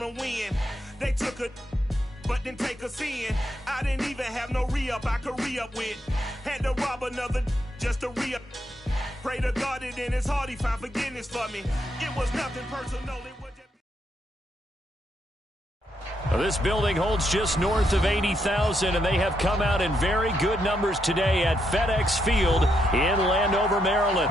to win. They took a but didn't take us in. I didn't even have no re-up I could re-up with. Had to rob another just to re-up. Pray to God it in his heart he found forgiveness for me. It was nothing personal. It was just... This building holds just north of 80,000, and they have come out in very good numbers today at FedEx Field in Landover, Maryland.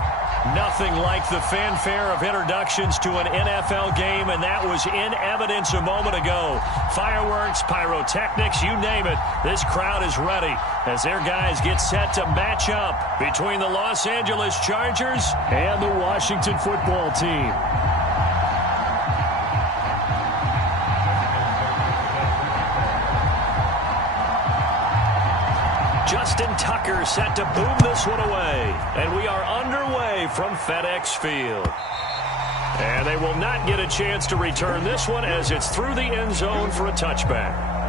Nothing like the fanfare of introductions to an NFL game, and that was in evidence a moment ago. Fireworks, pyrotechnics, you name it. This crowd is ready as their guys get set to match up between the Los Angeles Chargers and the Washington football team. Justin Tucker set to boom this one away. And we are underway from FedEx Field. And they will not get a chance to return this one as it's through the end zone for a touchback.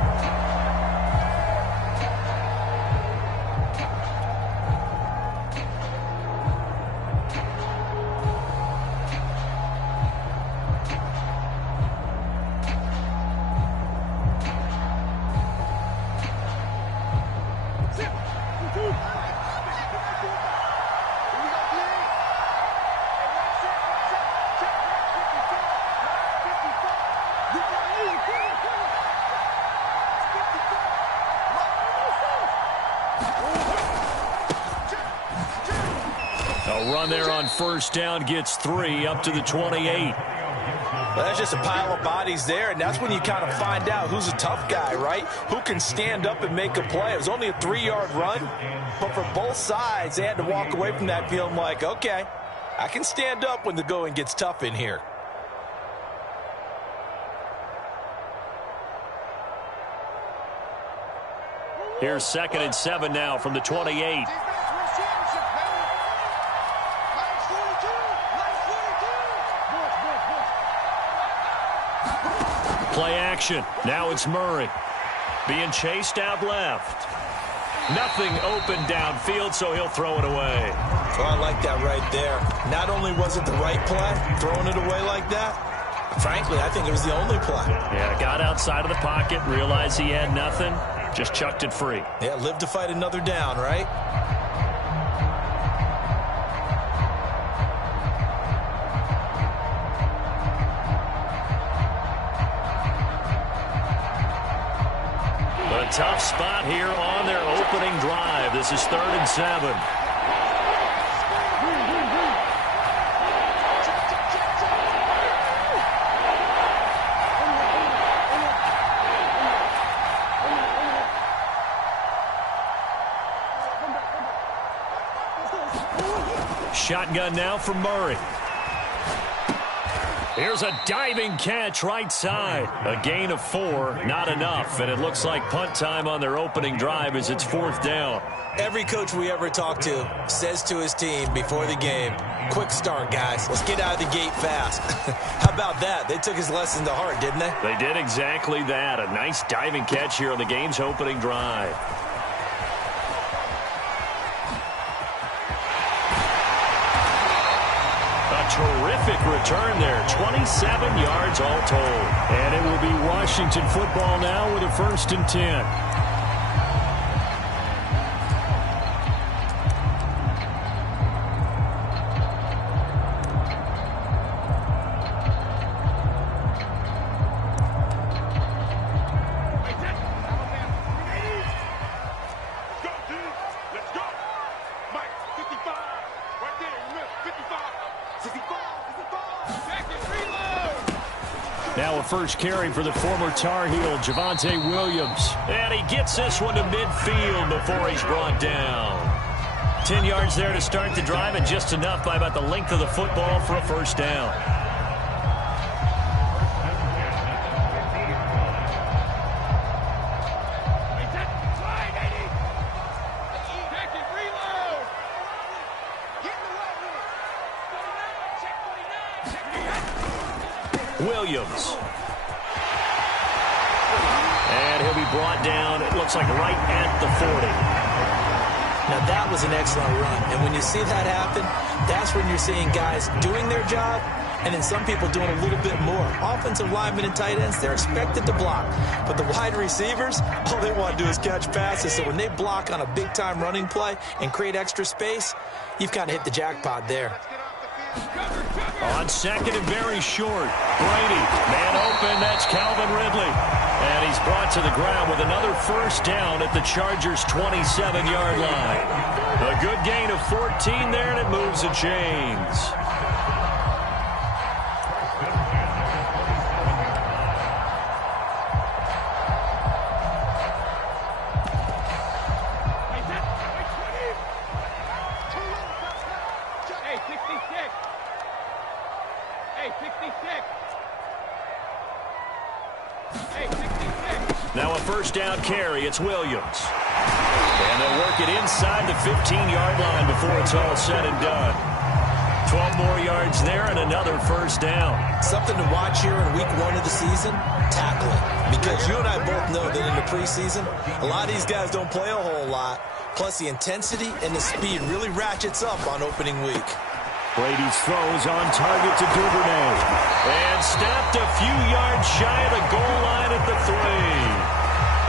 Run there on first down gets 3 up to the 28. Well, there's just a pile of bodies there, and that's when you kind of find out who's a tough guy, right? Who can stand up and make a play. It was only a 3-yard run, but for both sides, they had to walk away from that feeling like, okay, I can stand up when the going gets tough in here. Here's 2nd and 7 now from the 28. Play action. Now it's Murray. Being chased out left. Nothing open downfield, so he'll throw it away. Oh, I like that right there. Not only was it the right play, throwing it away like that, frankly, I think it was the only play. Yeah, got outside of the pocket, realized he had nothing, just chucked it free. Yeah, live to fight another down, right? Tough spot here on their opening drive. This is 3rd and 7. Shotgun now from Murray. Here's a diving catch right side. A gain of 4, not enough. And it looks like punt time on their opening drive as it's 4th down. Every coach we ever talk to says to his team before the game, quick start, guys. Let's get out of the gate fast. How about that? They took his lesson to heart, didn't they? They did exactly that. A nice diving catch here on the game's opening drive. Terrific return there. 27 yards all told. And it will be Washington football now with a 1st and 10. Now a first carry for the former Tar Heel, Javonte Williams. And he gets this one to midfield before he's brought down. 10 yards there to start the drive, and just enough by about the length of the football for a first down. Williams. And he'll be brought down, it looks like right at the 40. Now that was an excellent run. And when you see that happen, that's when you're seeing guys doing their job and then some people doing a little bit more. Offensive linemen and tight ends, they're expected to block. But the wide receivers, all they want to do is catch passes. So when they block on a big-time running play and create extra space, you've kind of hit the jackpot there. On second and very short, Brady, man open, that's Calvin Ridley. And he's brought to the ground with another first down at the Chargers' 27-yard line. A good gain of 14 there, and it moves the chains. Now a first down carry, it's Williams. And they'll work it inside the 15-yard line before it's all said and done. 12 more yards there and another first down. Something to watch here in week 1 of the season, tackling. Because you and I both know that in the preseason, a lot of these guys don't play a whole lot. Plus the intensity and the speed really ratchets up on opening week. Brady's throws on target to Duvernay. And snapped a few yards shy of the goal line at the 3.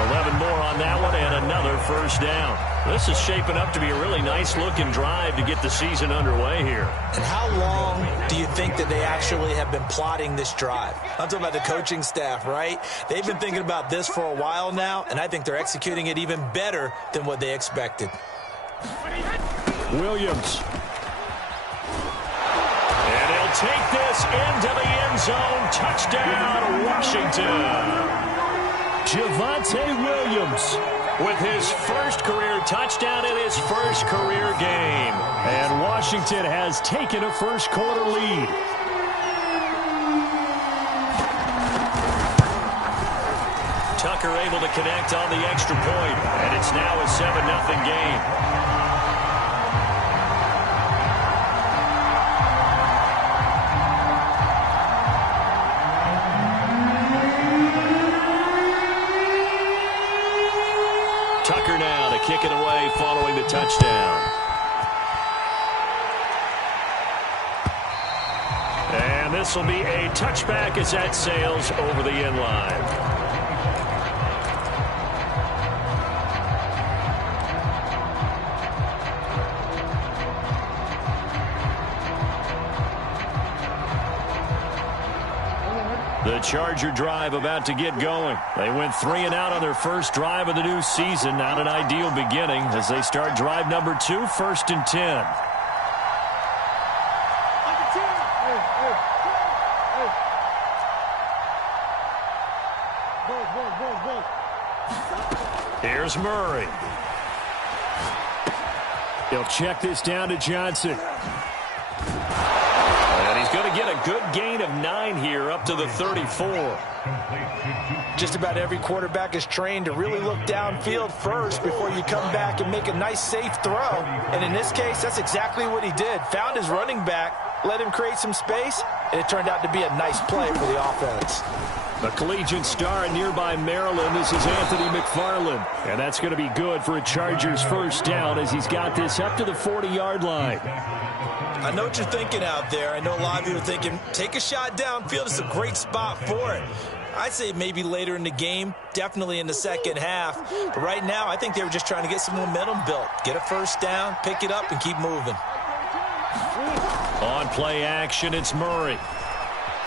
11 more on that one and another first down. This is shaping up to be a really nice-looking drive to get the season underway here. And how long do you think that they actually have been plotting this drive? I'm talking about the coaching staff, right? They've been thinking about this for a while now, and I think they're executing it even better than what they expected. Williams. And he'll take this into the end zone. Touchdown, Washington. Javonte Williams with his first career touchdown in his first career game. And Washington has taken a first quarter lead. Tucker able to connect on the extra point, and it's now a 7-0 game. Tucker now to kick it away following the touchdown. And this will be a touchback as that sails over the end line. The Charger drive about to get going. They went 3 and out on their first drive of the new season. Not an ideal beginning as they start drive number 2, 1st and 10. Here's Murray. He'll check this down to Johnson. And he's going to get a good gain of 9 here up to the 34. Just about every quarterback is trained to really look downfield first before you come back and make a nice, safe throw. And in this case, that's exactly what he did. Found his running back, let him create some space, and it turned out to be a nice play for the offense. A collegiate star in nearby Maryland. This is Anthony McFarland. And that's going to be good for a Chargers first down as he's got this up to the 40-yard line. I know what you're thinking out there. I know a lot of you are thinking, take a shot downfield. It's a great spot for it. I'd say maybe later in the game, definitely in the second half. But right now, I think they were just trying to get some momentum built. Get a first down, pick it up, and keep moving. On play action, it's Murray.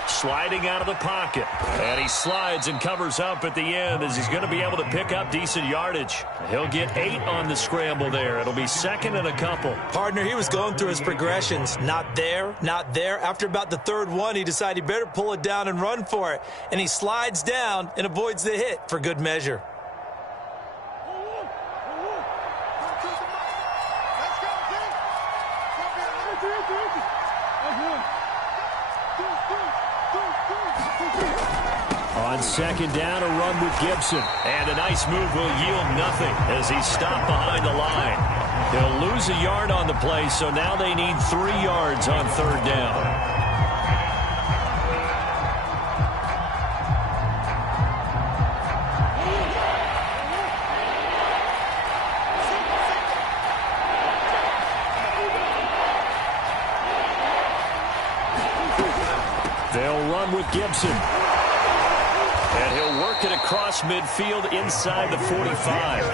Sliding out of the pocket. And he slides and covers up at the end as he's going to be able to pick up decent yardage. He'll get 8 on the scramble there. It'll be 2nd and a couple. Partner, he was going through his progressions. Not there, not there. After about the 3rd one, he decided he better pull it down and run for it. And he slides down and avoids the hit for good measure. On 2nd down, a run with Gibson. And a nice move will yield nothing as he's stopped behind the line. He'll lose a yard on the play, so now they need 3 yards on 3rd down. with Gibson. And he'll work it across midfield inside the 45.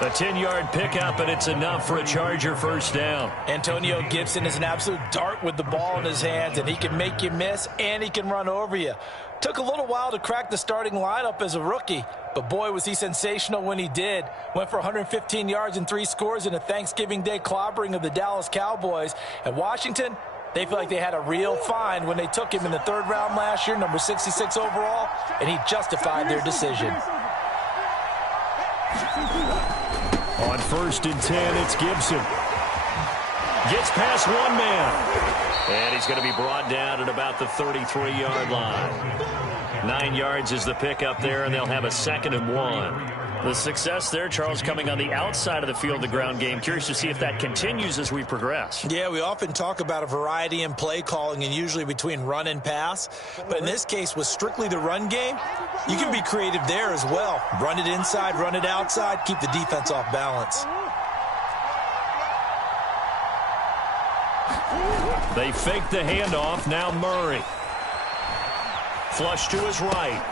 A 10-yard pickup, and it's enough for a Charger first down. Antonio Gibson is an absolute dart with the ball in his hands, and he can make you miss, and he can run over you. Took a little while to crack the starting lineup as a rookie, but boy, was he sensational when he did. Went for 115 yards and 3 scores in a Thanksgiving Day clobbering of the Dallas Cowboys. At Washington, they feel like they had a real find when they took him in the 3rd round last year, number 66 overall, and he justified their decision. On 1st and 10, it's Gibson. Gets past one man. And he's going to be brought down at about the 33-yard line. 9 yards is the pickup there, and they'll have a 2nd and 1. The success there, Charles, coming on the outside of the field, the ground game. Curious to see if that continues as we progress. Yeah, we often talk about a variety in play calling and usually between run and pass. But in this case, with strictly the run game, you can be creative there as well. Run it inside, run it outside, keep the defense off balance. They fake the handoff. Now Murray. Flush to his right.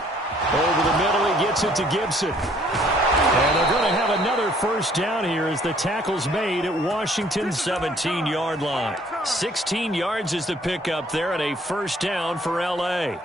Over the middle, he gets it to Gibson. And they're going to have another first down here as the tackle's made at Washington's 17-yard line. 16 yards is the pickup there and a first down for L.A.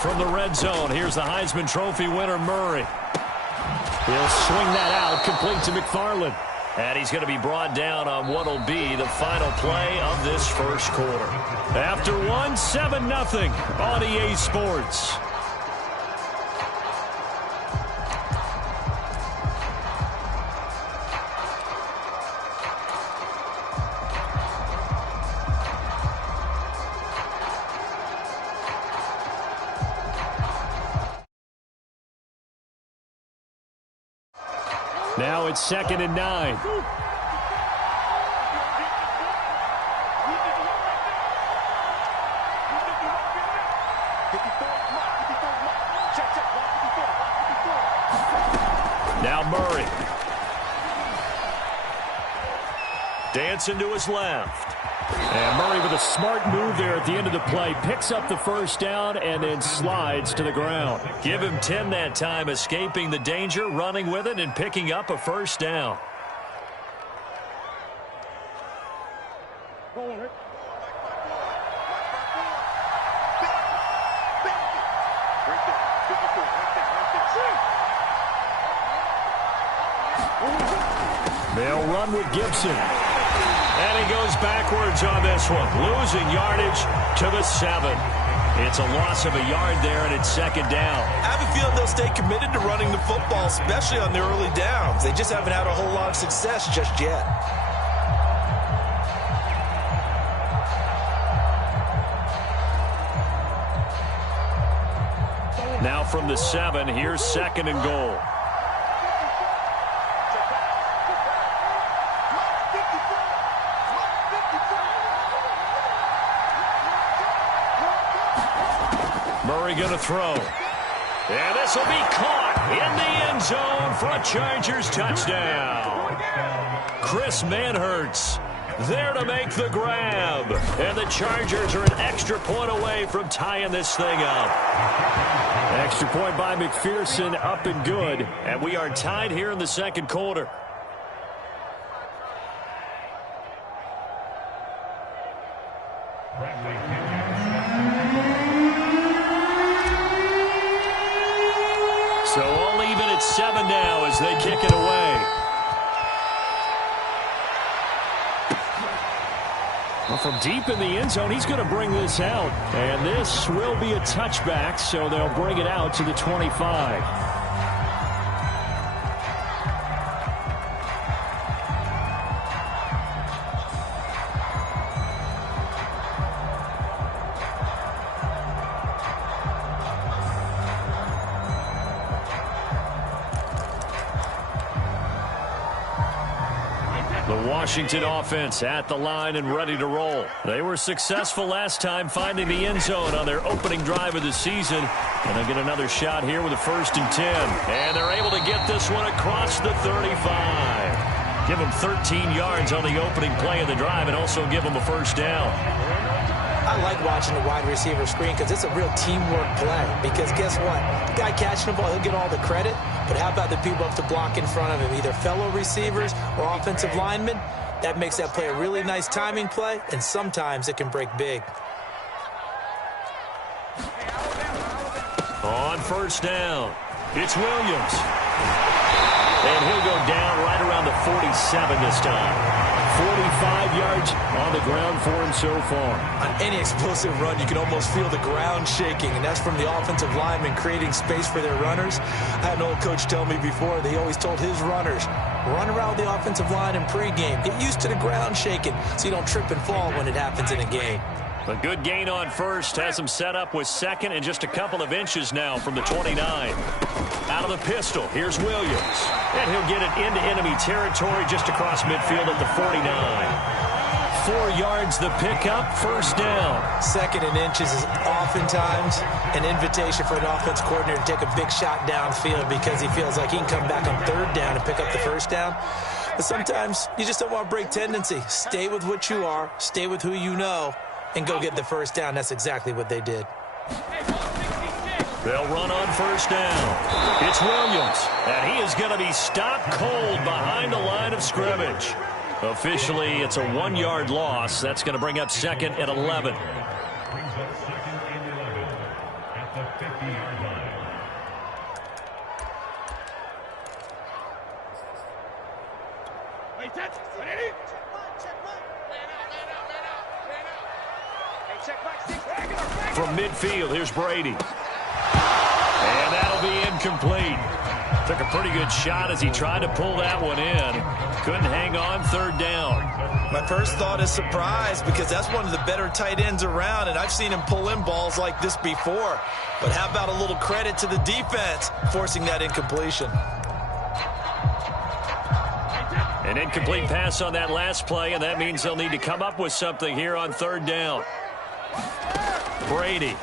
From the red zone, here's the Heisman Trophy winner, Murray. He'll swing that out, complete to McFarland. And he's going to be brought down on what will be the final play of this first quarter. After 7-0 on EA Sports. Now it's 2nd and 9. Now Murray. Dancing to his left. And Murray with a smart move there at the end of the play. Picks up the first down and then slides to the ground. Give him 10 that time, escaping the danger, running with it, and picking up a first down. They'll run with Gibson. And he goes backwards on this one, losing yardage to the 7. It's a loss of a yard there, and it's 2nd down. I have a feeling they'll stay committed to running the football, especially on the early downs. They just haven't had a whole lot of success just yet. Now from the 7, here's 2nd and goal. Murray going to throw. And this will be caught in the end zone for a Chargers touchdown. Chris Manhertz there to make the grab. And the Chargers are an extra point away from tying this thing up. Extra point by McPherson, up and good. And we are tied here in the 2nd quarter. So all even at 7 now as they kick it away. Well, from deep in the end zone, he's going to bring this out. And this will be a touchback, so they'll bring it out to the 25. The The Washington offense at the line and ready to roll. They were successful last time finding the end zone on their opening drive of the season. And they'll get another shot here with a 1st and 10. And they're able to get this one across the 35. Give them 13 yards on the opening play of the drive and also give them a 1st down. I like watching the wide receiver screen because it's a real teamwork play. Because guess what? The guy catching the ball, he'll get all the credit. But how about the people up to block in front of him, either fellow receivers or offensive linemen? That makes that play a really nice timing play, and sometimes it can break big. On 1st down, it's Williams. And he'll go down right around the 47 this time. 45 yards on the ground for him so far. On any explosive run, you can almost feel the ground shaking, and that's from the offensive linemen creating space for their runners. I had an old coach tell me before, they always told his runners, run around the offensive line in pregame. Get used to the ground shaking so you don't trip and fall when it happens in a game. A good gain on 1st has him set up with 2nd and just a couple of inches now from the 29. Out of the pistol, here's Williams. And he'll get it into enemy territory just across midfield at the 49. 4 yards the pickup, 1st down. 2nd and inches is oftentimes an invitation for an offense coordinator to take a big shot downfield because he feels like he can come back on 3rd down and pick up the 1st down. But sometimes you just don't want to break tendency. Stay with what you are, stay with who you know, and go get the 1st down. That's exactly what they did. They'll run on 1st down. It's Williams, and he is going to be stopped cold behind the line of scrimmage. Officially, it's a 1-yard loss. That's going to bring up 2nd and 11. From midfield, here's Brady. And that'll be incomplete. Took a pretty good shot as he tried to pull that one in. Couldn't hang on, 3rd down. My first thought is surprise because that's one of the better tight ends around, and I've seen him pull in balls like this before. But how about a little credit to the defense forcing that incompletion? An incomplete pass on that last play, and that means they'll need to come up with something here on 3rd down. Brady.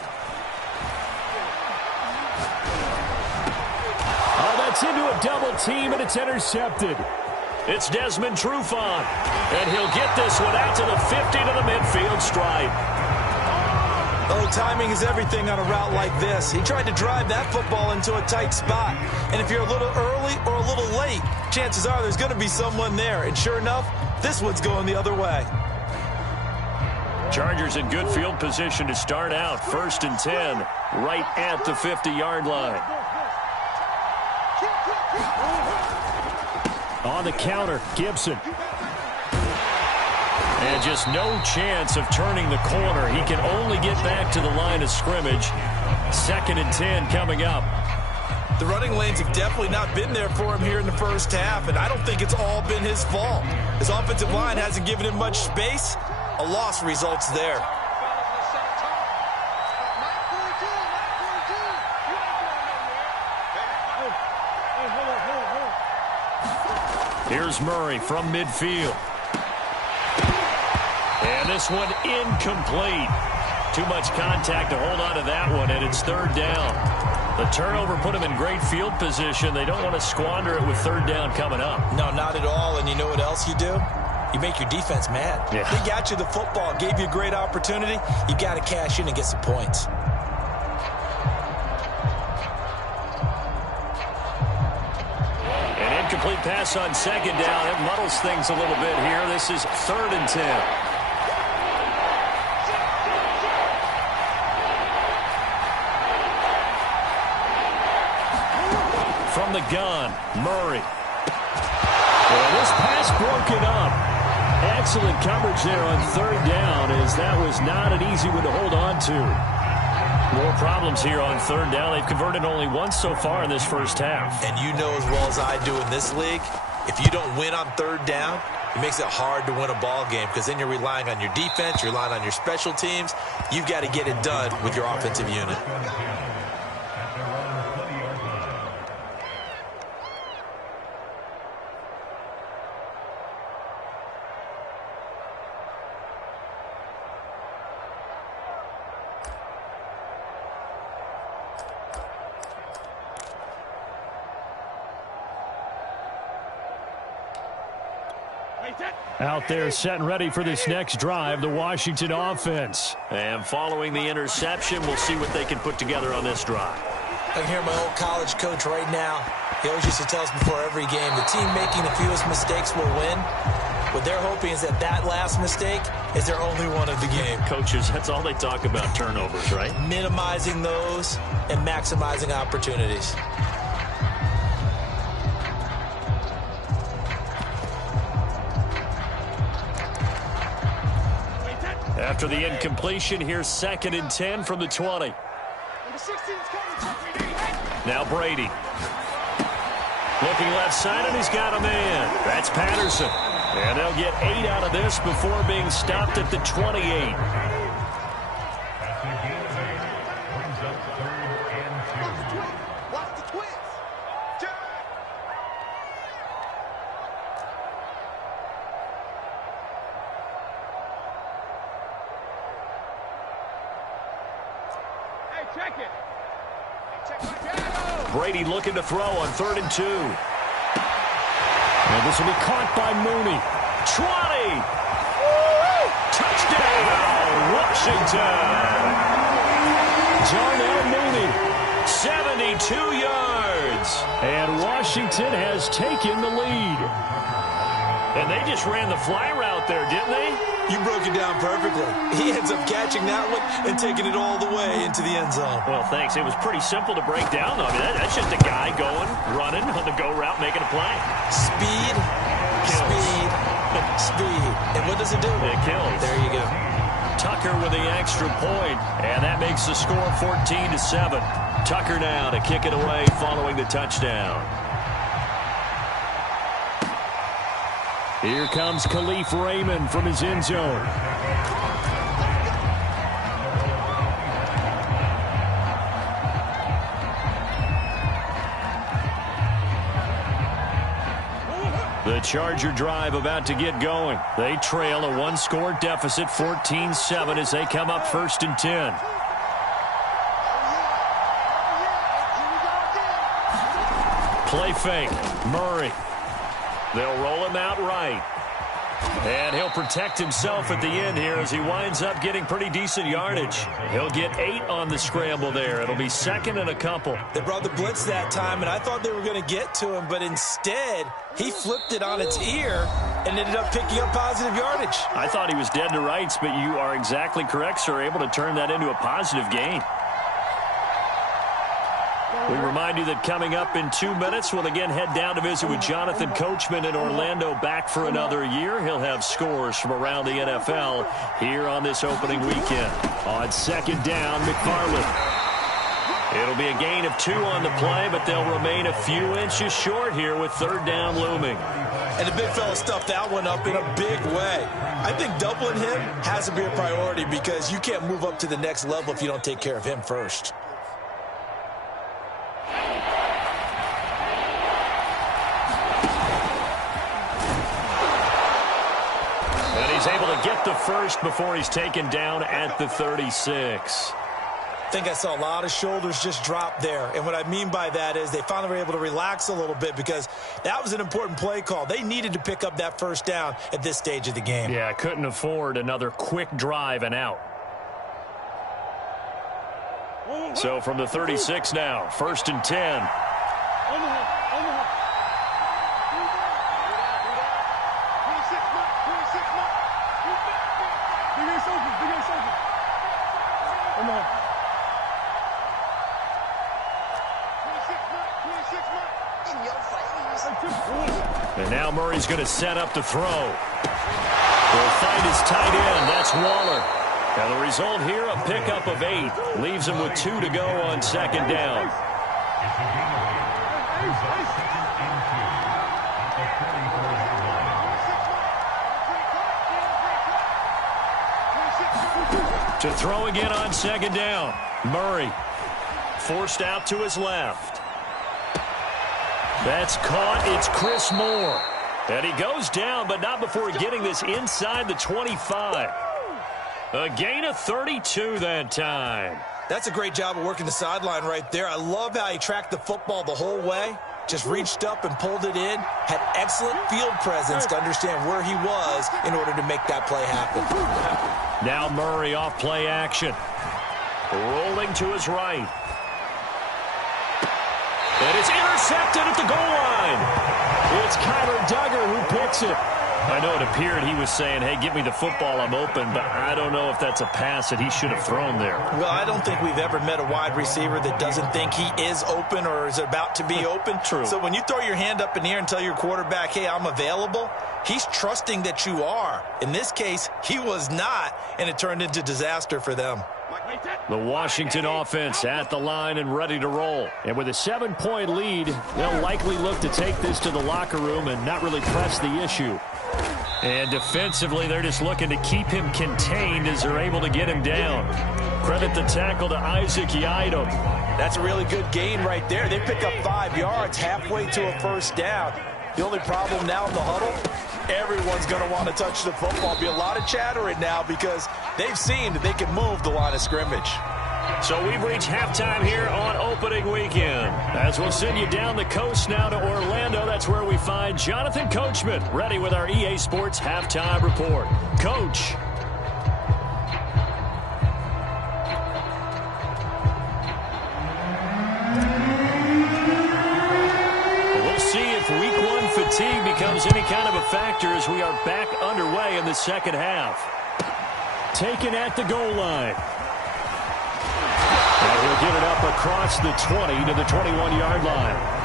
Oh, that's into a double team, and it's intercepted. It's Desmond Trufant, and he'll get this one out to the 50 to the midfield stripe. Oh, timing is everything on a route like this. He tried to drive that football into a tight spot. And if you're a little early or a little late, chances are there's going to be someone there. And sure enough, this one's going the other way. Chargers in good field position to start out. 1st and 10, right at the 50-yard line. On the counter, Gibson. And just no chance of turning the corner. He can only get back to the line of scrimmage. 2nd and 10 coming up. The running lanes have definitely not been there for him here in the first half, and I don't think it's all been his fault. His offensive line hasn't given him much space. A loss results there. Here's Murray from midfield. And this one incomplete. Too much contact to hold on to that one, and it's 3rd down. The turnover put him in great field position. They don't want to squander it with 3rd down coming up. No, not at all. And you know what else you do? You make your defense mad. Yeah. They got you the football, gave you a great opportunity. You got to cash in and get some points. An incomplete pass on 2nd down. It muddles things a little bit here. This is 3rd and 10. From the gun, Murray. And this pass broken up. Excellent coverage there on 3rd down, as that was not an easy one to hold on to. More problems here on 3rd down. They've converted only once so far in this first half. And you know as well as I do in this league, if you don't win on 3rd down, it makes it hard to win a ball game because then you're relying on your defense, you're relying on your special teams. You've got to get it done with your offensive unit. Out there set and ready for this next drive, the Washington offense. And following the interception, we'll see what they can put together on this drive. I can hear my old college coach right now. He always used to tell us before every game, the team making the fewest mistakes will win. What they're hoping is that last mistake is their only one of the game. Coaches, that's all they talk about, turnovers, right? Minimizing those and maximizing opportunities. After the incompletion, here's 2nd and 10 from the 20. Now Brady. Looking left side, and he's got a man. That's Patterson. And they'll get 8 out of this before being stopped at the 28. Brady looking to throw on 3rd and 2. And this will be caught by Mooney. 20. Touchdown, Washington. Darnell Mooney, 72 yards. And Washington has taken the lead. And they just ran the fly route there, didn't they? You broke it down perfectly. He ends up catching that one and taking it all the way into the end zone. Well, thanks. It was pretty simple to break down, though. I mean, that's just a guy going, running on the go route, making a play. Speed, speed, speed. And what does it do? It kills. There you go. Tucker with the extra point, and that makes the score 14-7. Tucker now to kick it away following the touchdown. Here comes Khalif Raymond from his end zone. The Charger drive about to get going. They trail a one-score deficit, 14-7, as they come up 1st and 10. Play fake. Murray. They'll roll him out right. And he'll protect himself at the end here as he winds up getting pretty decent yardage. He'll get 8 on the scramble there. It'll be 2nd and a couple. They brought the blitz that time, and I thought they were going to get to him, but instead, he flipped it on its ear and ended up picking up positive yardage. I thought he was dead to rights, but you are exactly correct, sir. Able to turn that into a positive gain. We remind you that coming up in 2 minutes, we'll again head down to visit with Jonathan Coachman in Orlando, back for another year. He'll have scores from around the NFL here on this opening weekend. On 2nd down, McFarland. It'll be a gain of 2 on the play, but they'll remain a few inches short here with 3rd down looming. And the big fella stuffed that one up in a big way. I think doubling him has to be a priority because you can't move up to the next level if you don't take care of him first. He's able to get the first before he's taken down at the 36. I think I saw a lot of shoulders just drop there. And what I mean by that is they finally were able to relax a little bit because that was an important play call. They needed to pick up that 1st down at this stage of the game. Yeah, couldn't afford another quick drive and out. So from the 36 now, 1st and 10. And now Murray's going to set up to throw. He'll find his tight end. That's Waller. And the result here, a pickup of 8. Leaves him with 2 to go on 2nd down. To throw again on 2nd down. Murray forced out to his left. That's caught. It's Chris Moore. And he goes down, but not before getting this inside the 25. A gain of 32 that time. That's a great job of working the sideline right there. I love how he tracked the football the whole way. just reached up and pulled it in, had excellent field presence to understand where he was in order to make that play happen. Now Murray off play action. Rolling to his right. And it's intercepted at the goal line. It's Kyler Duggar who picks it. I know it appeared he was saying, hey, give me the football, I'm open, but I don't know if that's a pass that he should have thrown there. Well, I don't think we've ever met a wide receiver that doesn't think he is open or is about to be open. True. So when you throw your hand up in the air and tell your quarterback, hey, I'm available, he's trusting that you are. In this case, he was not, and it turned into disaster for them. The Washington offense at the line and ready to roll. And with a 7-point lead, they'll likely look to take this to the locker room and not really press the issue. And defensively, they're just looking to keep him contained as they're able to get him down. Credit the tackle to Isaac Yiadom. That's a really good gain right there. They pick up 5 yards halfway to a first down. The only problem now in the huddle, everyone's going to want to touch the football. Be a lot of chattering now because they've seen that they can move the line of scrimmage. So we've reached halftime here on opening weekend. As we'll send you down the coast now to Orlando, that's where we find Jonathan Coachman ready with our EA Sports Halftime Report. Coach. We'll see if week 1 fatigue becomes any kind of a factor as we are back underway in the second half. Taken at the goal line. And he'll get it up across the 20 to the 21-yard line.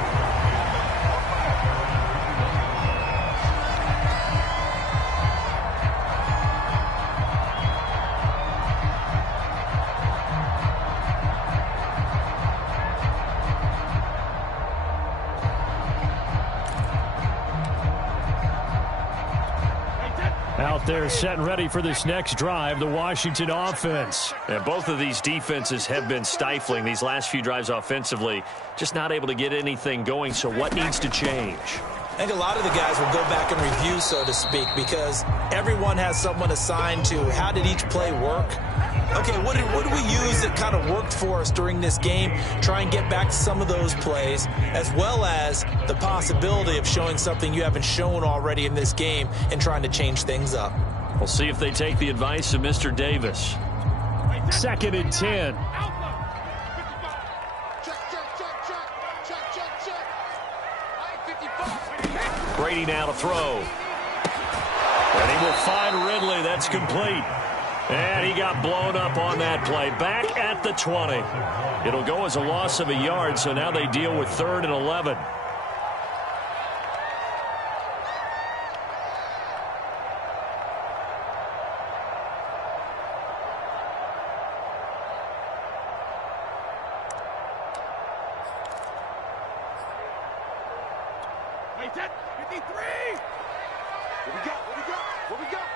Out there set and ready for this next drive, the Washington offense. And both of these defenses have been stifling these last few drives offensively, just not able to get anything going. So what needs to change? I think a lot of the guys will go back and review, so to speak, because everyone has someone assigned to how did each play work. Okay, what did we use that kind of worked for us during this game? Try and get back to some of those plays, as well as the possibility of showing something you haven't shown already in this game and trying to change things up. We'll see if they take the advice of Mr. Davis. 2nd and 10. Brady now to throw. And he will find Ridley. That's complete. And he got blown up on that play. Back at the 20. It'll go as a loss of a yard, so now they deal with 3rd and 11. Wait, 53! What we got? What we got? What we got?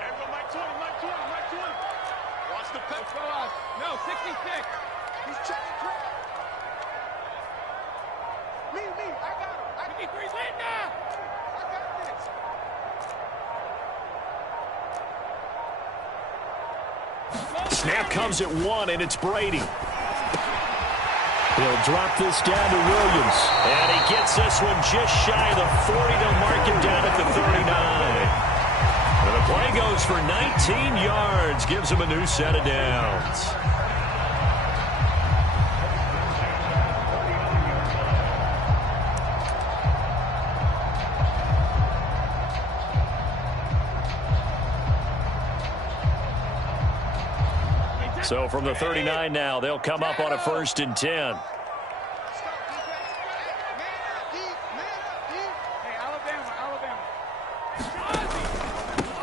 Everyone, Mike 20, Mike 20, Mike 20. Watch the pep. No, 66. He's checking crap. Me, I got him. 53's lit now. I got this. Snap comes at 1, and it's Brady. He'll drop this down to Williams. And he gets this one just shy of the 40 to mark him down at the 39. And the play goes for 19 yards. Gives him a new set of downs. So from the 39 now, they'll come up on a 1st and 10.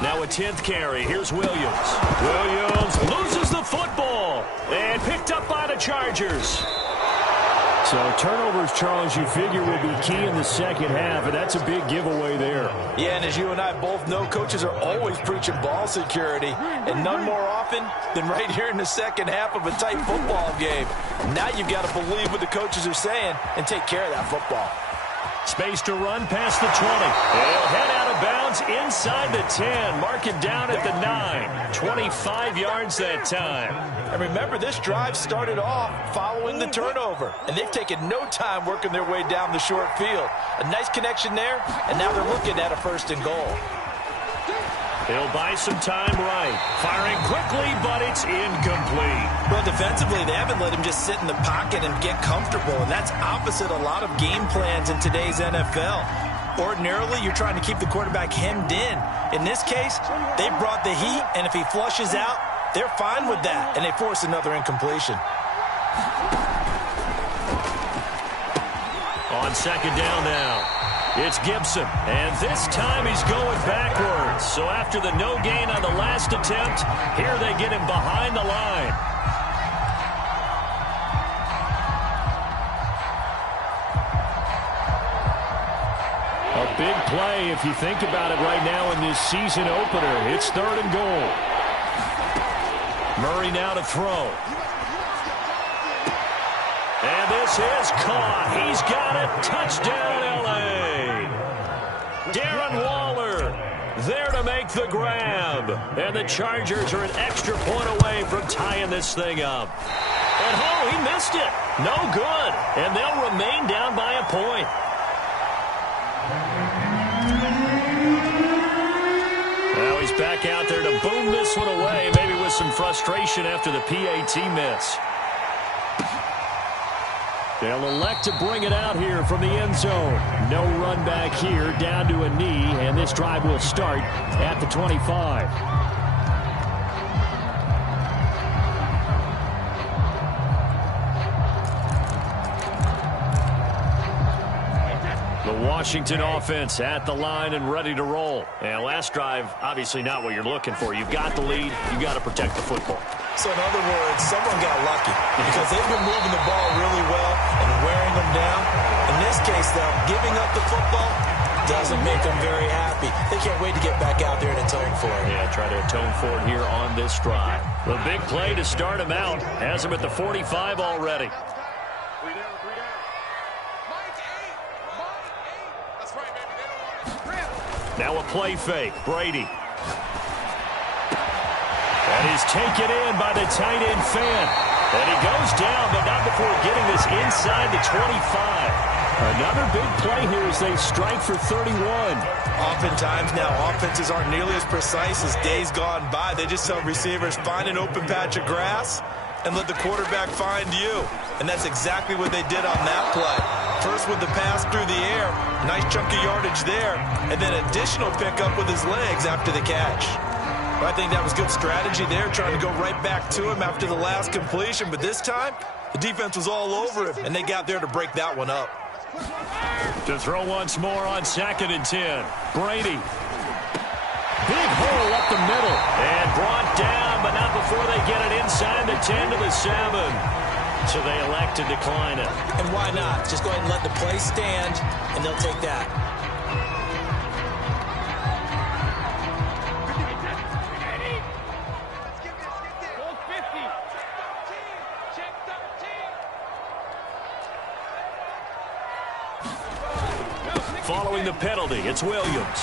Now a 10th carry. Here's Williams. Williams loses the football and picked up by the Chargers. So turnovers, Charles, you figure will be key in the second half, and that's a big giveaway there. Yeah, and as you and I both know, coaches are always preaching ball security, and none more often than right here in the second half of a tight football game. Now you've got to believe what the coaches are saying and take care of that football. Space to run past the 20. He'll head out of bounds inside the 10. Mark him down at the 9. 25 yards that time. And remember, this drive started off following the turnover. And they've taken no time working their way down the short field. A nice connection there, and now they're looking at a 1st and goal. He'll buy some time right. Firing quickly, but it's incomplete. Well, defensively, they haven't let him just sit in the pocket and get comfortable, and that's opposite a lot of game plans in today's NFL. Ordinarily, you're trying to keep the quarterback hemmed in. In this case, they brought the heat, and if he flushes out, they're fine with that, and they force another incompletion. On 2nd down now. It's Gibson, and this time he's going backwards. So after the no gain on the last attempt, here they get him behind the line. A big play if you think about it right now in this season opener. It's 3rd and goal. Murray now to throw. And this is caught. He's got it. Touchdown, L.A. Darren Waller there to make the grab. And the Chargers are an extra point away from tying this thing up. And oh, he missed it. No good. And they'll remain down by a point. Now he's back out there to boom this one away, maybe with some frustration after the PAT miss. They'll elect to bring it out here from the end zone. No run back here, down to a knee, and this drive will start at the 25. The Washington offense at the line and ready to roll. And last drive, obviously not what you're looking for. You've got the lead. You've got to protect the football. So in other words, someone got lucky because they've been moving the ball really well and wearing them down. In this case, though, giving up the football doesn't make them very happy. They can't wait to get back out there and atone for it. Yeah, try to atone for it here on this drive. The big play to start him out has him at the 45 already. Now a play fake. Brady. And he's taken in by the tight end Fan. And he goes down, but not before getting this inside the 25. Another big play here as they strike for 31. Oftentimes now, offenses aren't nearly as precise as days gone by. They just tell receivers, find an open patch of grass and let the quarterback find you. And that's exactly what they did on that play. First with the pass through the air, nice chunk of yardage there, and then additional pickup with his legs after the catch. I think that was good strategy there, trying to go right back to him after the last completion. But this time, the defense was all over him, and they got there to break that one up. To throw once more on 2nd and 10. Brady. Big hole up the middle. And brought down, but not before they get it inside the 10 to the 7. So they elect to decline it. And why not? Just go ahead and let the play stand, and they'll take that. Following the penalty, it's Williams.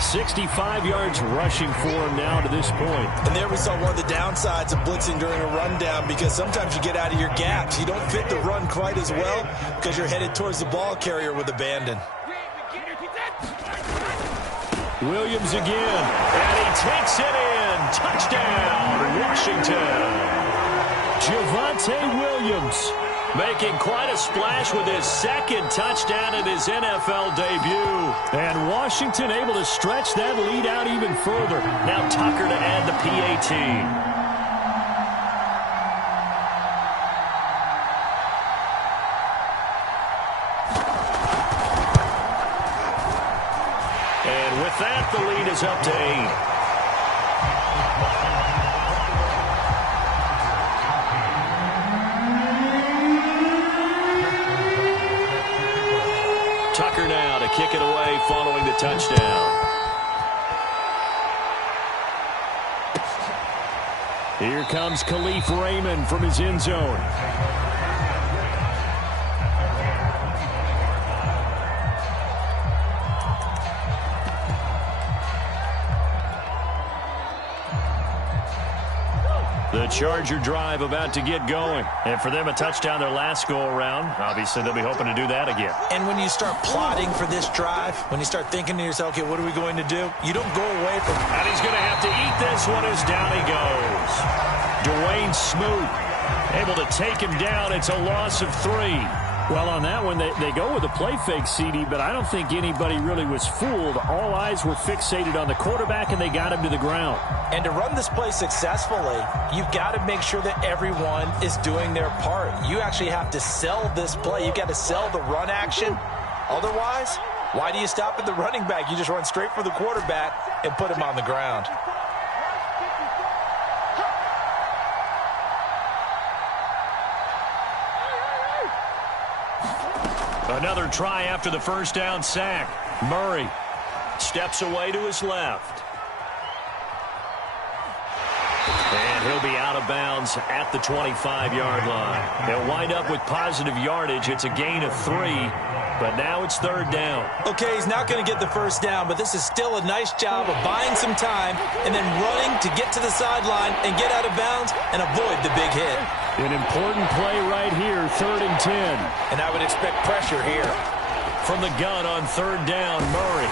65 yards rushing for him now to this point. And there we saw one of the downsides of blitzing during a rundown, because sometimes you get out of your gaps. You don't fit the run quite as well because you're headed towards the ball carrier with abandon. Williams again, and he takes it in. Touchdown, Washington. Javonte Williams making quite a splash with his 2nd touchdown in his NFL debut. And Washington able to stretch that lead out even further. Now Tucker to add the PAT. And with that, the lead is up to 8. Tucker now to kick it away following the touchdown. Here comes Khalif Raymond from his end zone. The Charger drive about to get going. And for them, a touchdown their last go-around. Obviously, they'll be hoping to do that again. And when you start plotting for this drive, when you start thinking to yourself, okay, what are we going to do? You don't go away from... And he's going to have to eat this one as down he goes. Dwayne Smoot able to take him down. It's a loss of 3. Well, on that one, they go with a play fake, CD, but I don't think anybody really was fooled. All eyes were fixated on the quarterback, and they got him to the ground. And to run this play successfully, you've got to make sure that everyone is doing their part. You actually have to sell this play. You've got to sell the run action. Otherwise, why do you stop at the running back? You just run straight for the quarterback and put him on the ground. Another try after the first down sack. Murray steps away to his left. And he'll be out of bounds at the 25-yard line. They'll wind up with positive yardage. It's a gain of 3, but now it's 3rd down. Okay, he's not going to get the first down, but this is still a nice job of buying some time and then running to get to the sideline and get out of bounds and avoid the big hit. An important play right here, 3rd and 10. And I would expect pressure here. From the gun on 3rd down, Murray.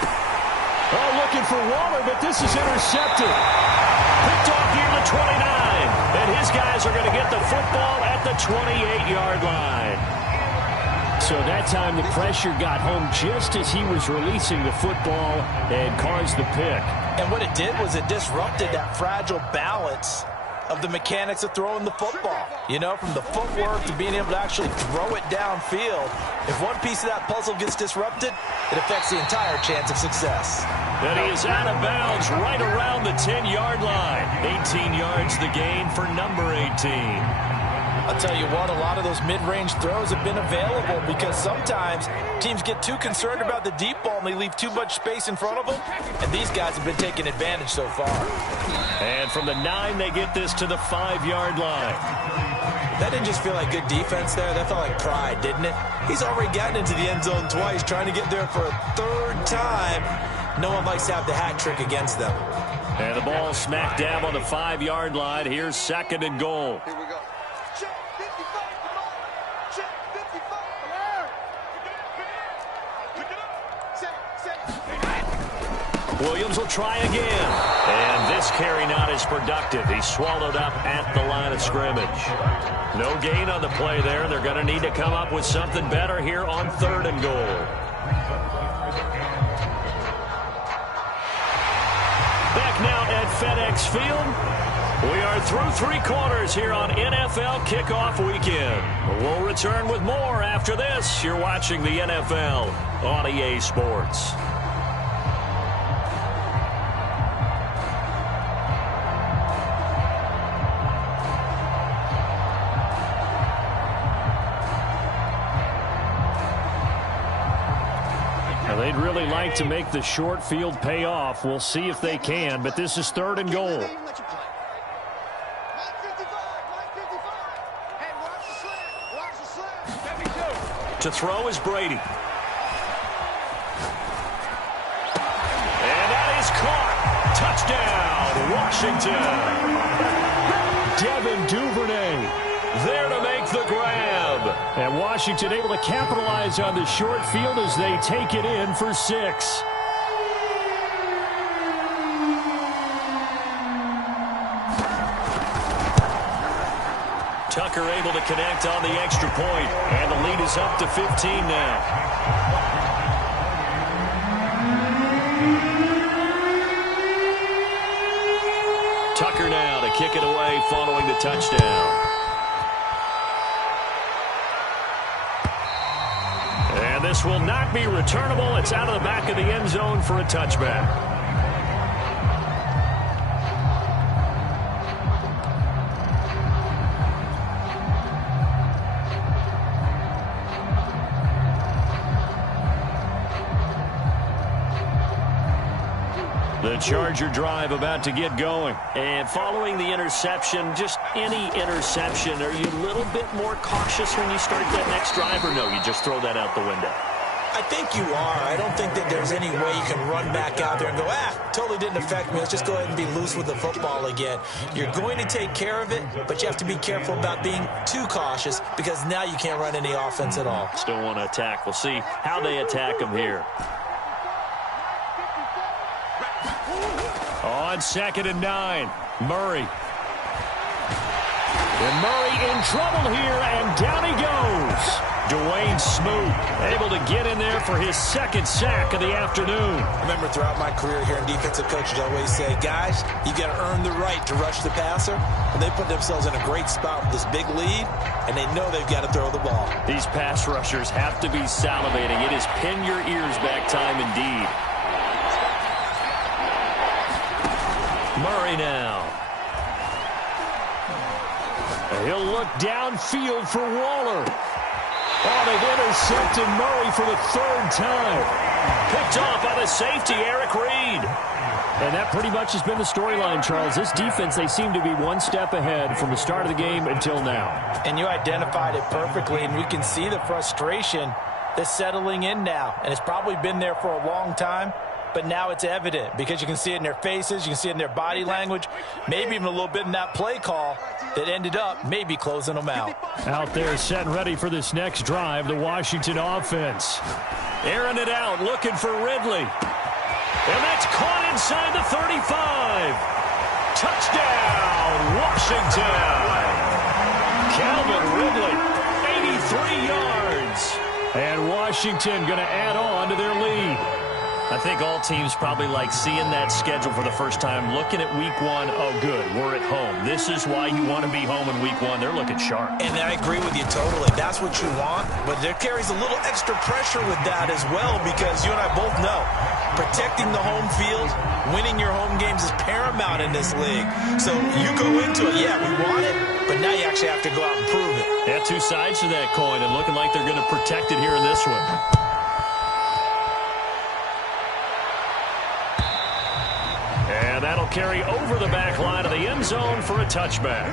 Oh, looking for Waller, but this is intercepted. Picked off near the 29. And his guys are going to get the football at the 28-yard line. So that time the pressure got home just as he was releasing the football and caused the pick. And what it did was it disrupted that fragile balance of the mechanics of throwing the football. You know, from the footwork to being able to actually throw it downfield. If one piece of that puzzle gets disrupted, it affects the entire chance of success. And he is out of bounds right around the 10-yard line. 18 yards the gain for number 18. I'll tell you what, a lot of those mid-range throws have been available because sometimes teams get too concerned about the deep ball and they leave too much space in front of them, and these guys have been taking advantage so far. And from the 9, they get this to the 5-yard line. That didn't just feel like good defense there. That felt like pride, didn't it? He's already gotten into the end zone twice, trying to get there for a 3rd time. No one likes to have the hat trick against them. And the ball smack dab on the 5-yard line. Here's 2nd and goal. Here we go. Williams will try again. And this carry not as productive. He's swallowed up at the line of scrimmage. No gain on the play there. They're going to need to come up with something better here on 3rd and goal. Back now at FedEx Field. We are through 3 quarters here on NFL Kickoff Weekend. We'll return with more after this. You're watching the NFL on EA Sports. They'd really like to make the short field pay off. We'll see if they can, but this is 3rd and goal. To throw is Brady. And that is caught. Touchdown, Washington. Devin Duvernay there to make the grab. And Washington able to capitalize on the short field as they take it in for 6. Tucker able to connect on the extra point, and the lead is up to 15 now. Tucker now to kick it away following the touchdown. And this will not be returnable. It's out of the back of the end zone for a touchback. The Charger drive about to get going. And following the interception, just any interception, are you a little bit more cautious when you start that next drive, or no, you just throw that out the window? I think you are. I don't think that there's any way you can run back out there and go, totally didn't affect me. Let's just go ahead and be loose with the football again. You're going to take care of it, but you have to be careful about being too cautious because now you can't run any offense at all. Still want to attack. We'll see how they attack him here. On 2nd and 9, Murray. And Murray in trouble here, and down he goes. Dwayne Smoot able to get in there for his 2nd sack of the afternoon. I remember throughout my career here in defensive coaches always say, guys, you got to earn the right to rush the passer. And they put themselves in a great spot with this big lead, and they know they've got to throw the ball. These pass rushers have to be salivating. It is pin your ears back time indeed. Murray now. He'll look downfield for Waller. Oh, they've intercepted Murray for the 3rd time. Picked off by the safety, Eric Reed. And that pretty much has been the storyline, Charles. This defense, they seem to be one step ahead from the start of the game until now. And you identified it perfectly, and we can see the frustration that's settling in now. And it's probably been there for a long time. But now it's evident because you can see it in their faces, you can see it in their body language, maybe even a little bit in that play call that ended up maybe closing them out. Out there set and ready for this next drive, the Washington offense. Airing it out, looking for Ridley. And that's caught inside the 35. Touchdown, Washington. Calvin Ridley, 83 yards. And Washington going to add on to their lead. I think all teams probably like seeing that schedule for the first time, looking at week 1. Oh, good, we're at home. This is why you want to be home in week 1. They're looking sharp. And I agree with you totally. That's what you want, but there carries a little extra pressure with that as well because you and I both know protecting the home field, winning your home games is paramount in this league. So you go into it, yeah, we want it, but now you actually have to go out and prove it. Yeah, 2 sides to that coin, and looking like they're going to protect it here in this one. And that'll carry over the back line of the end zone for a touchback.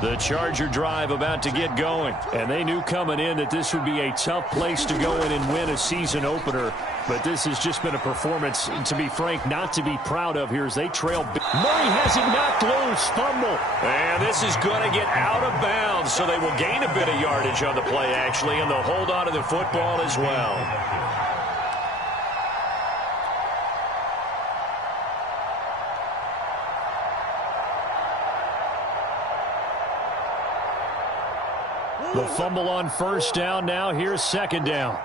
The Charger drive about to get going. And they knew coming in that this would be a tough place to go in and win a season opener. But this has just been a performance, to be frank, not to be proud of here as they trail. Murray has it knocked loose. Fumble. And this is going to get out of bounds, so they will gain a bit of yardage on the play, actually, and they'll hold on to the football as well. The fumble on 1st down. Now here's 2nd down.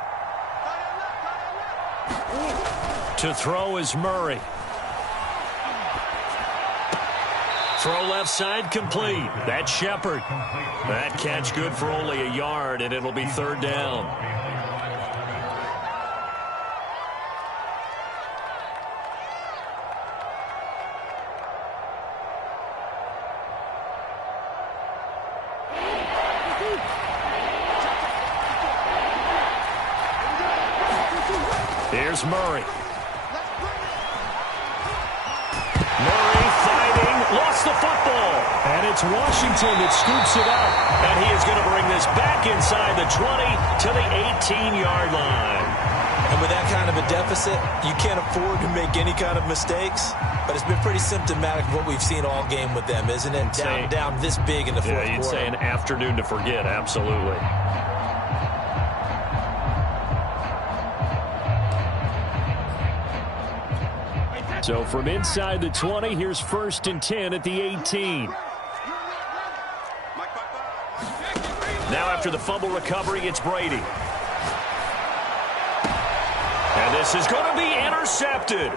To throw is Murray. Throw left side complete. That's Shepard. That catch good for only a yard, and it'll be 3rd down. Here's Murray. Murray fighting, lost the football. And it's Washington that scoops it up. And he is going to bring this back inside the 20 to the 18-yard line. And with that kind of a deficit, you can't afford to make any kind of mistakes. But it's been pretty symptomatic of what we've seen all game with them, isn't it? Down this big in the fourth quarter. Yeah, you'd say an afternoon to forget, absolutely. So from inside the 20, here's 1st and 10 at the 18. Now after the fumble recovery, it's Brady. And this is going to be intercepted.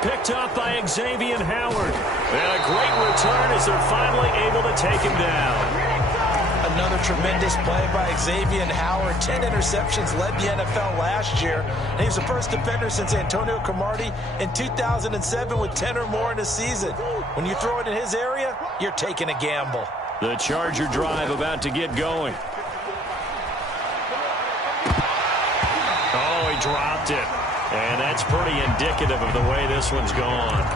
Picked up by Xavier Howard. And a great return as they're finally able to take him down. Another tremendous play by Xavier Howard. 10 interceptions, led the NFL last year. And he's the first defender since Antonio Cromartie in 2007 with 10 or more in a season. When you throw it in his area, you're taking a gamble. The Charger drive about to get going. Oh, he dropped it. And that's pretty indicative of the way this one's gone.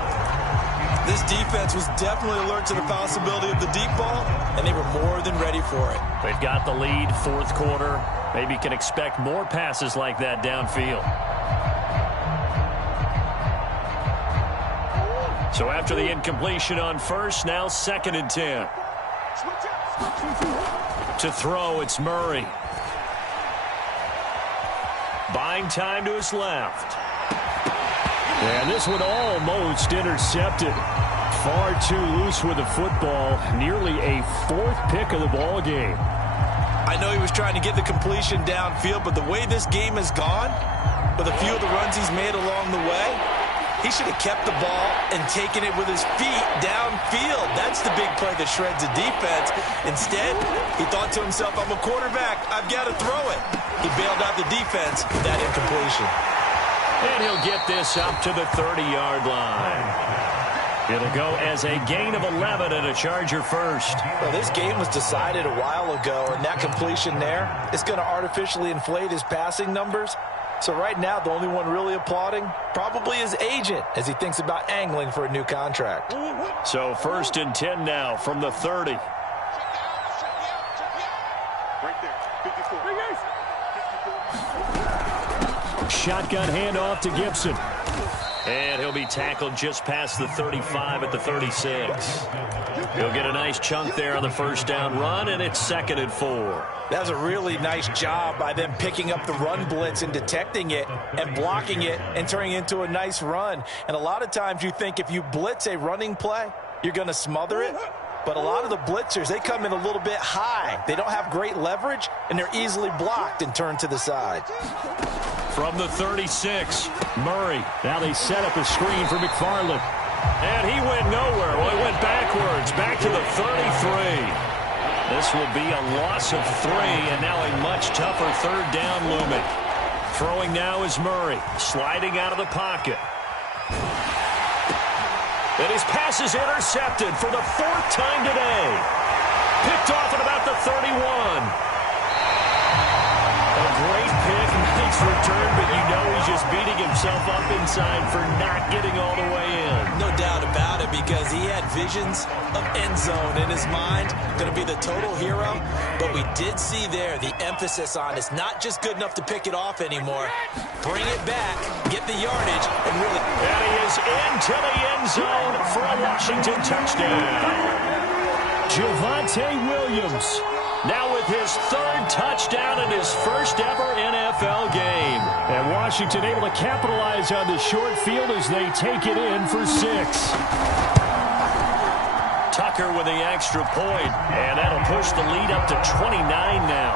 This defense was definitely alert to the possibility of the deep ball, and they were more than ready for it. They've got the lead, fourth quarter. Maybe can expect more passes like that downfield. So after the incompletion on first, now 2nd and 10. To throw, it's Murray. Buying time to his left. And this one almost intercepted. Far too loose with the football. Nearly a 4th pick of the ball game. I know he was trying to get the completion downfield, but the way this game has gone, with a few of the runs he's made along the way, he should have kept the ball and taken it with his feet downfield. That's the big play that shreds a defense. Instead, he thought to himself, I'm a quarterback. I've got to throw it. He bailed out the defense with that incompletion. And he'll get this up to the 30-yard line. It'll go as a gain of 11 and a Charger first. Well, this game was decided a while ago, and that completion there is going to artificially inflate his passing numbers. So right now, the only one really applauding probably his agent as he thinks about angling for a new contract. So 1st and 10 now from the 30. Right there, 54. Shotgun handoff to Gibson. And he'll be tackled just past the 35 at the 36. He'll get a nice chunk there on the first down run, and it's 2nd and 4. That was a really nice job by them picking up the run blitz and detecting it and blocking it and turning it into a nice run. And a lot of times you think if you blitz a running play, you're going to smother it. But a lot of the blitzers, they come in a little bit high. They don't have great leverage, and they're easily blocked and turned to the side. From the 36, Murray. Now they set up a screen for McFarland. And he went nowhere. Well, he went backwards, back to the 33. This will be a loss of 3, and now a much tougher 3rd down looming. Throwing now is Murray, sliding out of the pocket. And his pass is intercepted for the 4th time today. Picked off at about the 31. A great pick, nice return, but you know he's just beating himself up inside for not getting all the way in. No doubt about it, because he had visions of end zone in his mind. Going to be the total hero. But we did see there the emphasis on it's not just good enough to pick it off anymore. Bring it back, get the yardage, and really... And he is into the end zone for a Washington touchdown. Javonte Williams. Now with his 3rd touchdown in his first ever NFL game. And Washington able to capitalize on the short field as they take it in for 6. Tucker with the extra point, and that'll push the lead up to 29 now.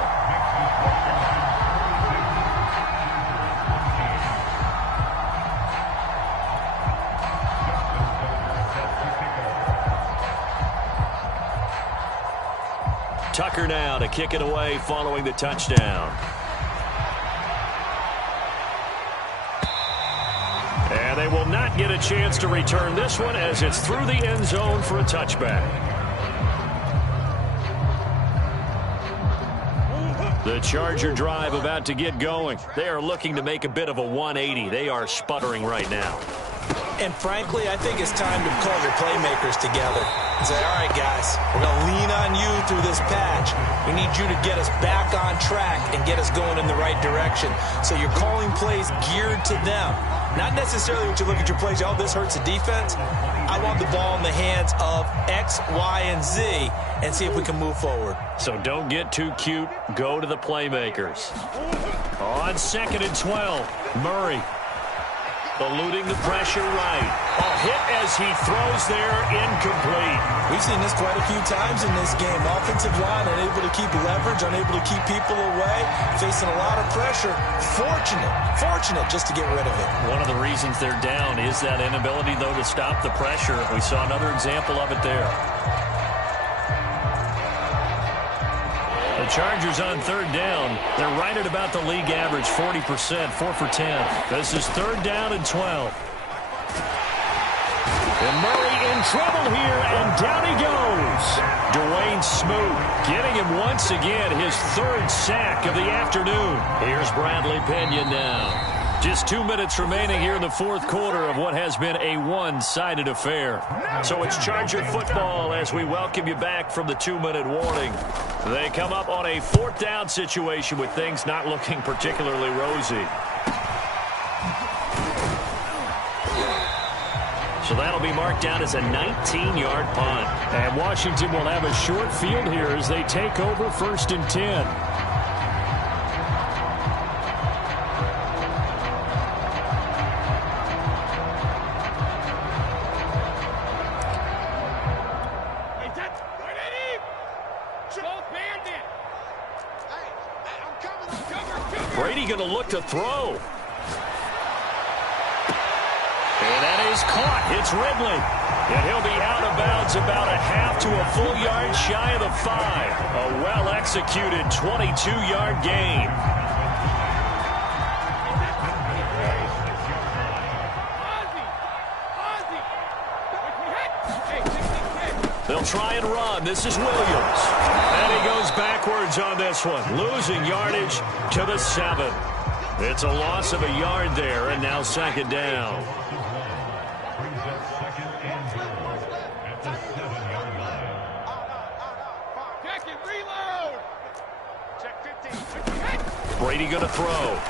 Tucker now to kick it away following the touchdown. And they will not get a chance to return this one as it's through the end zone for a touchback. The Charger drive about to get going. They are looking to make a bit of a 180. They are sputtering right now. And frankly, I think it's time to call your playmakers together and say, all right, guys, we're going to lean on you through this patch. We need you to get us back on track and get us going in the right direction. So you're calling plays geared to them. Not necessarily when you look at your plays, oh, this hurts the defense. I want the ball in the hands of X, Y, and Z and see if we can move forward. So don't get too cute. Go to the playmakers. On 2nd and 12, Murray. Eluding the pressure right. A hit as he throws there, incomplete. We've seen this quite a few times in this game. Offensive line unable to keep leverage, unable to keep people away, facing a lot of pressure. Fortunate just to get rid of it. One of the reasons they're down is that inability, though, to stop the pressure. We saw another example of it there. The Chargers on 3rd down. They're right at about the league average, 40%, 4 for 10. This is 3rd down and 12. And Murray in trouble here, and down he goes. Dwayne Smoot getting him once again, his 3rd sack of the afternoon. Here's Bradley Pinion now. Just 2 minutes remaining here in the fourth quarter of what has been a one-sided affair. So it's Charger football as we welcome you back from the 2-minute warning. They come up on a fourth down situation with things not looking particularly rosy. So that'll be marked down as a 19-yard punt. And Washington will have a short field here as they take over 1st and 10. Brady going to look to throw. And that is caught. It's Ridley. And he'll be out of bounds about a half to a full yard shy of the 5. A well-executed 22-yard gain. They'll try and run. This is Williams. And he goes backwards on this one, losing yardage to the 7. It's a loss of a yard there, and now 2nd down. Brady going to throw.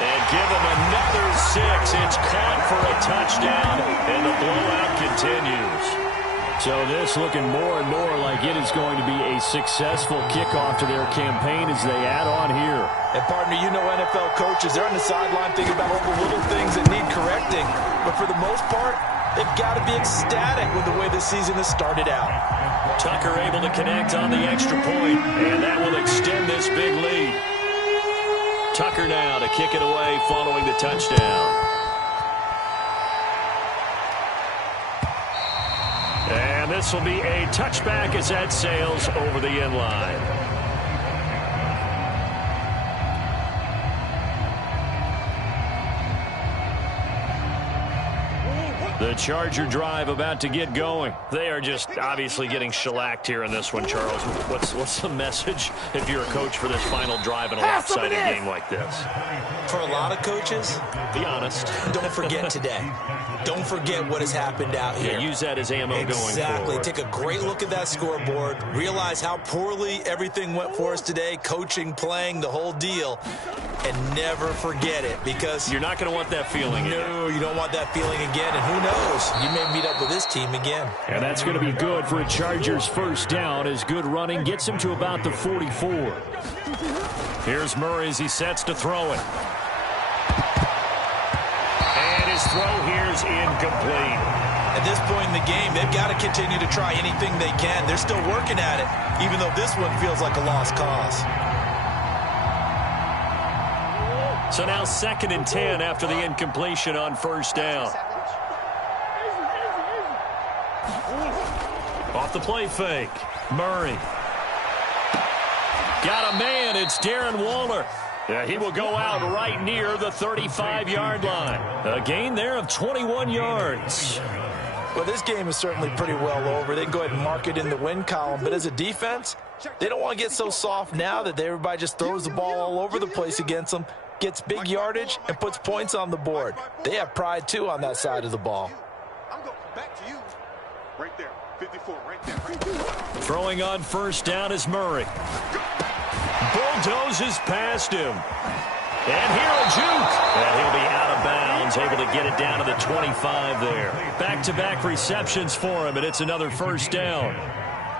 And give him another 6. It's caught for a touchdown, and the blowout continues. So this looking more and more like it is going to be a successful kickoff to their campaign as they add on here. And partner, you know NFL coaches, they're on the sideline thinking about all the little things that need correcting. But for the most part, they've got to be ecstatic with the way this season has started out. Tucker able to connect on the extra point, and that will extend this big lead. Tucker now to kick it away following the touchdown. And this will be a touchback as that sails over the end line. The Charger drive about to get going. They are just obviously getting shellacked here in this one, Charles. What's the message if you're a coach for this final drive in a lopsided game like this? For a lot of coaches, be honest. Don't forget today. Don't forget what has happened out here. Yeah, use that as ammo going forward. Exactly. Take a great look at that scoreboard. Realize how poorly everything went for us today. Coaching, playing, the whole deal. And never forget it, because you're not going to want that feeling again. No, you don't want that feeling again. And who knows? You may meet up with this team again. And that's going to be good for a Chargers 1st down as good running gets him to about the 44. Here's Murray as he sets to throw it. And his throw here is incomplete. At this point in the game, they've got to continue to try anything they can. They're still working at it, even though this one feels like a lost cause. So now 2nd and 10 after the incompletion on 1st down. Off the play fake. Murray. Got a man. It's Darren Waller. He will go out right near the 35-yard line. A gain there of 21 yards. Well, this game is certainly pretty well over. They can go ahead and mark it in the win column. But as a defense, they don't want to get so soft now that everybody just throws the ball all over the place against them, gets big yardage, and puts points on the board. They have pride, too, on that side of the ball. I'm going back to you. Right there. 54, right there. Right there. Throwing on 1st down is Murray. Bulldozes past him. And here a juke. And he'll be out of bounds, able to get it down to the 25 there. Back-to-back receptions for him, and it's another 1st down.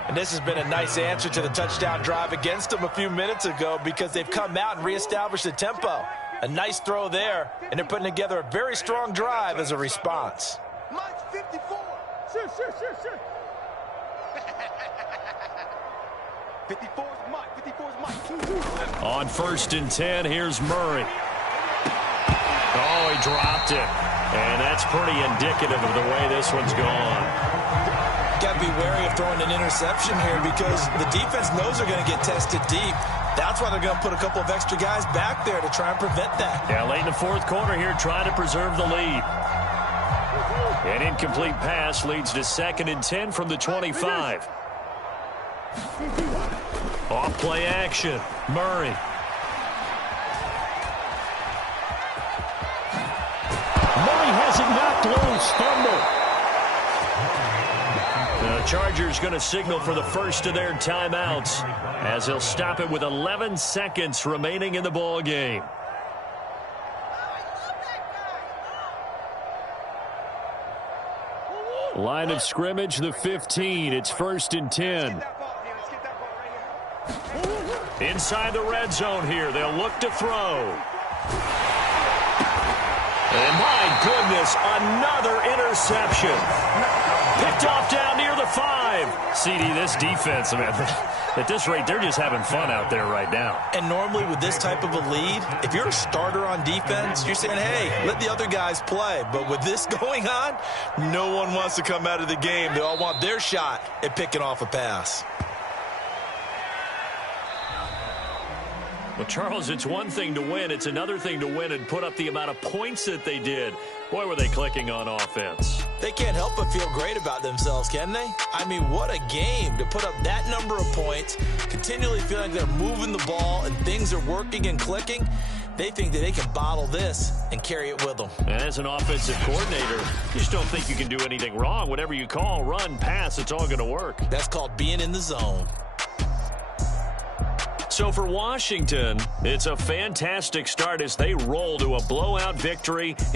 And this has been a nice answer to the touchdown drive against them a few minutes ago, because they've come out and reestablished the tempo. A nice throw there, and they're putting together a very strong drive as a response. Mike, 54. Sure. 54 is Mike. 54 is Mike. On 1st and 10, here's Murray. Oh, he dropped it. And that's pretty indicative of the way this one's gone. Got to be wary of throwing an interception here, because the defense knows they're going to get tested deep. That's why they're going to put a couple of extra guys back there to try and prevent that. Yeah, late in the 4th quarter here, trying to preserve the lead. An incomplete pass leads to 2nd and 10 from the 25. Off play action. Murray. Chargers fumble. The Chargers going to signal for the first of their timeouts as they'll stop it with 11 seconds remaining in the ball game. Line of scrimmage, the 15. It's 1st and 10. Inside the red zone here. They'll look to throw. And my goodness, another interception. Picked off down near the 5. CD, this defense, man, at this rate, they're just having fun out there right now. And normally with this type of a lead, if you're a starter on defense, you're saying, hey, let the other guys play. But with this going on, no one wants to come out of the game. They all want their shot at picking off a pass. Well, Charles, it's one thing to win. It's another thing to win and put up the amount of points that they did. Boy, were they clicking on offense. They can't help but feel great about themselves, can they? I mean, what a game to put up that number of points, continually feeling like they're moving the ball and things are working and clicking. They think that they can bottle this and carry it with them. As an offensive coordinator, you just don't think you can do anything wrong. Whatever you call, run, pass, it's all going to work. That's called being in the zone. So for Washington, it's a fantastic start as they roll to a blowout victory here.